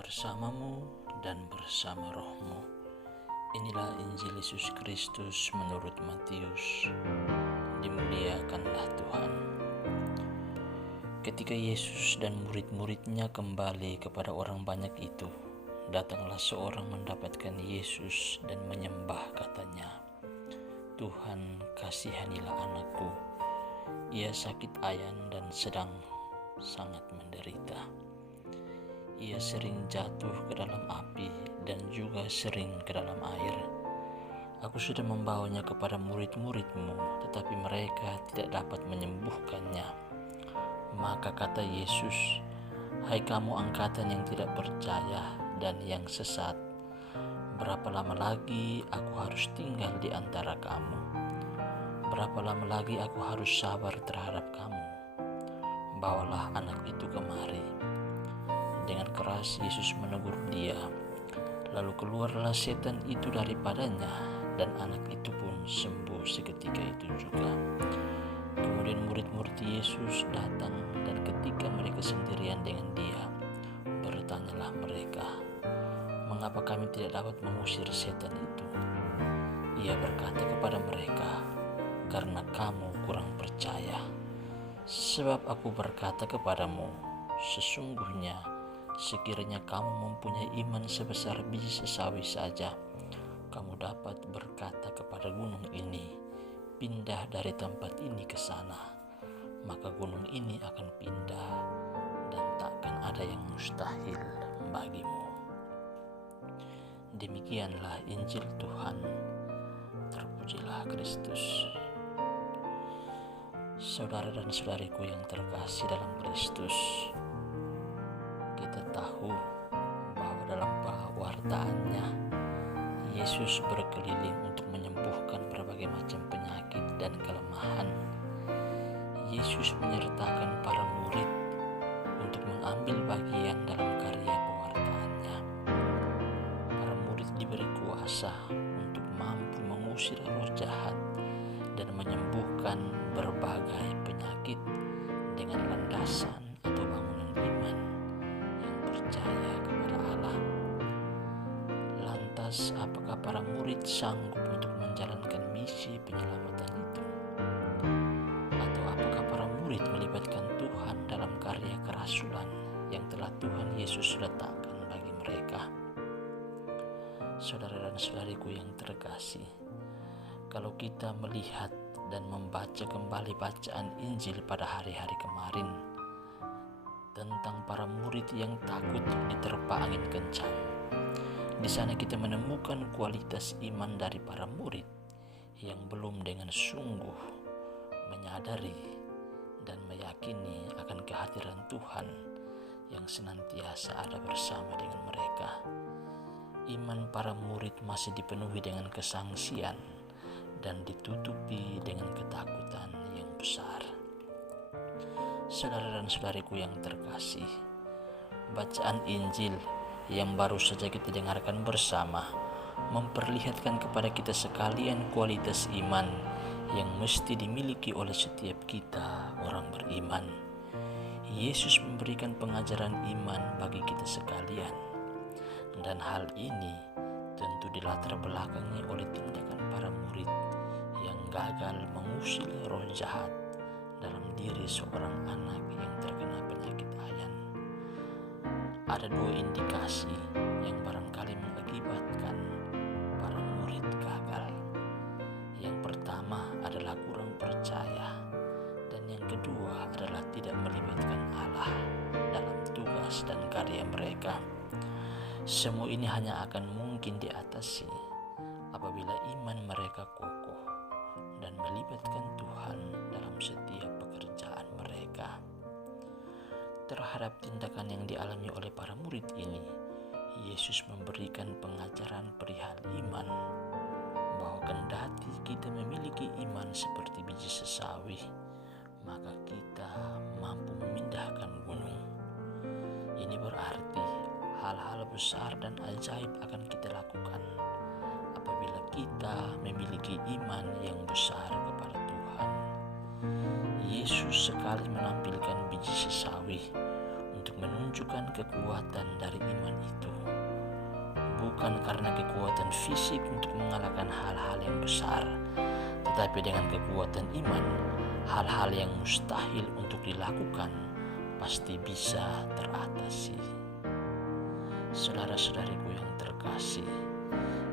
bersamamu dan bersama rohmu. Inilah Injil Yesus Kristus menurut Matius. Dimuliakanlah Tuhan. Ketika Yesus dan murid-muridnya kembali kepada orang banyak itu, datanglah seorang mendapatkan Yesus dan menyembah, katanya, "Tuhan, kasihanilah anakku. Ia sakit ayan dan sedang sangat menderita. Ia sering jatuh ke dalam api dan juga sering ke dalam air. Aku sudah membawanya kepada murid-muridmu, tetapi mereka tidak dapat menyembuhkannya." Maka kata Yesus, "Hai kamu angkatan yang tidak percaya dan yang sesat, berapa lama lagi aku harus tinggal di antara kamu? Berapa lama lagi aku harus sabar terhadap kamu? Bawalah anak itu kemari." Dengan keras Yesus menegur dia. Lalu keluarlah setan itu daripadanya, dan anak itu pun sembuh seketika itu juga. Kemudian murid-murid Yesus datang, dan ketika mereka sendirian dengan dia, bertanyalah mereka, "Mengapa kami tidak dapat mengusir setan itu?" Ia berkata kepada mereka, "Karena kamu kurang percaya. Sebab aku berkata kepadamu, sesungguhnya sekiranya kamu mempunyai iman sebesar biji sesawi saja, kamu dapat berkata kepada gunung ini, 'Pindah dari tempat ini ke sana,' maka gunung ini akan pindah, dan takkan ada yang mustahil bagimu." Demikianlah Injil Tuhan. Terpujilah Kristus. Saudara dan saudariku yang terkasih dalam Kristus, kita tahu bahwa dalam pewartaannya Yesus berkeliling untuk menyembuhkan berbagai macam penyakit dan kelemahan. Yesus menyertakan para murid untuk mengambil bagian dalam karya pewartaannya. Para murid diberi kuasa untuk mampu mengusir roh jahat dan menyembuhkan berbagai penyakit dengan landasan atau bangunan iman yang percaya kepada Allah. Lantas, apakah para murid sanggup untuk menjalankan misi penyelamatan itu? Atau apakah para murid melibatkan Tuhan dalam karya kerasulan yang telah Tuhan Yesus letakkan bagi mereka? Saudara dan saudariku yang terkasih, kalau kita melihat dan membaca kembali bacaan Injil pada hari-hari kemarin tentang para murid yang takut diterpa angin kencang, di sana kita menemukan kualitas iman dari para murid yang belum dengan sungguh menyadari dan meyakini akan kehadiran Tuhan yang senantiasa ada bersama dengan mereka. Iman para murid masih dipenuhi dengan kesangsian dan ditutupi dengan ketakutan yang besar. Saudara dan saudariku yang terkasih, bacaan Injil yang baru saja kita dengarkan bersama memperlihatkan kepada kita sekalian kualitas iman yang mesti dimiliki oleh setiap kita orang beriman. Yesus memberikan pengajaran iman bagi kita sekalian, dan hal ini tentu dilatar belakangi oleh tindakan para murid yang gagal mengusir roh jahat dalam diri seorang anak yang terkena penyakit ayan. Ada dua indikasi yang barangkali mengakibatkan para murid gagal. Yang pertama adalah kurang percaya, dan yang kedua adalah tidak melibatkan Allah dalam tugas dan karya mereka. Semua ini hanya akan mungkin diatasi apabila iman mereka kokoh dan melibatkan Tuhan dalam setiap pekerjaan mereka. Terhadap tindakan yang dialami oleh para murid ini, Yesus memberikan pengajaran perihal iman, bahwa kendati kita memiliki iman seperti biji sesawi, maka kita mampu memindahkan gunung. Ini berarti hal-hal besar dan ajaib akan kita lakukan apabila kita memiliki iman yang besar kepada Tuhan. Yesus sekali menampilkan biji sesawi untuk menunjukkan kekuatan dari iman itu. bukan karena kekuatan fisik untuk mengalahkan hal-hal yang besar, tetapi dengan kekuatan iman, hal-hal yang mustahil untuk dilakukan pasti bisa teratasi. Saudara-saudariku yang terkasih,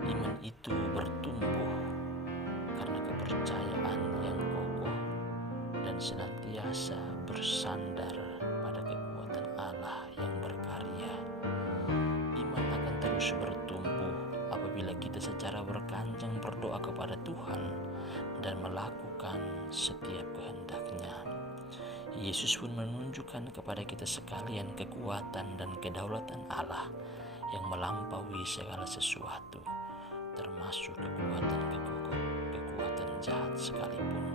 iman itu bertumbuh karena kepercayaan yang kokoh dan senantiasa bersandar pada kekuatan Allah yang berkarya. Iman akan terus bertumbuh apabila kita secara berkanjang berdoa kepada Tuhan dan melakukan setiap kehendak-Nya. Yesus pun menunjukkan kepada kita sekalian kekuatan dan kedaulatan Allah yang melampaui segala sesuatu, termasuk kekuatan jahat sekalipun.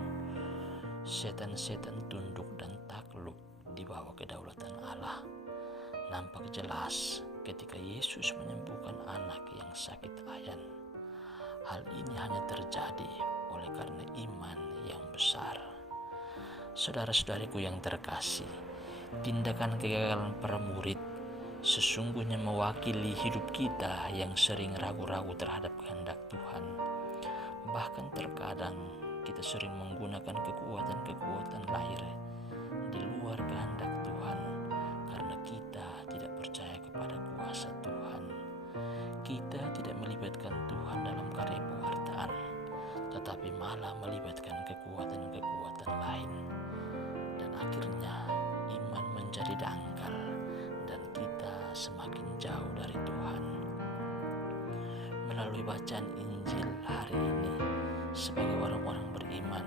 Setan-setan tunduk dan takluk di bawah kedaulatan Allah. Nampak jelas ketika Yesus menyembuhkan anak yang sakit ayan. Hal ini hanya terjadi oleh karena iman yang besar. Saudara-saudariku yang terkasih, tindakan kegagalan para murid sesungguhnya mewakili hidup kita yang sering ragu-ragu terhadap kehendak Tuhan. Bahkan terkadang kita sering menggunakan kekuatan-kekuatan lahir di luar kehendak Tuhan karena kita tidak percaya kepada kuasa Tuhan. Kita tidak melibatkan Tuhan dalam karya pewartaan, tetapi malah melibatkan kekuatan-kekuatan lain. Dan akhirnya iman menjadi dangkal dan kita semakin jauh dari Tuhan. Melalui bacaan Injil hari ini, sebagai orang-orang beriman,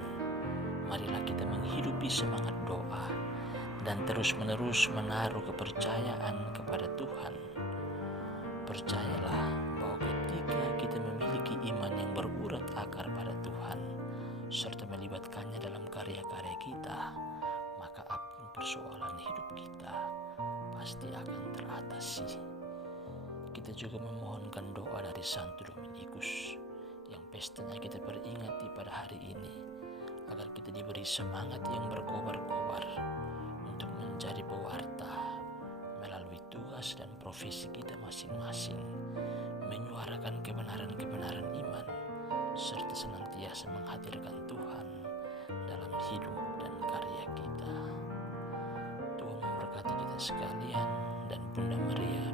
marilah kita menghidupi semangat doa dan terus-menerus menaruh kepercayaan kepada Tuhan. Percayalah bahwa ketika kita memiliki iman yang berurat akar pada Tuhan, serta melibatkannya dalam karya-karya kita, maka apapun persoalan hidup kita pasti akan teratasi. Kita juga memohonkan doa dari Santo Dominikus yang pestanya kita peringati pada hari ini, agar kita diberi semangat yang berkobar-kobar untuk menjadi pewarta melalui tugas dan profesi kita masing-masing, menyuarakan kebenaran-kebenaran iman, serta senantiasa menghadirkan Tuhan dalam hidup dan karya kita. Tuhan memberkati kita sekalian, dan Bunda Maria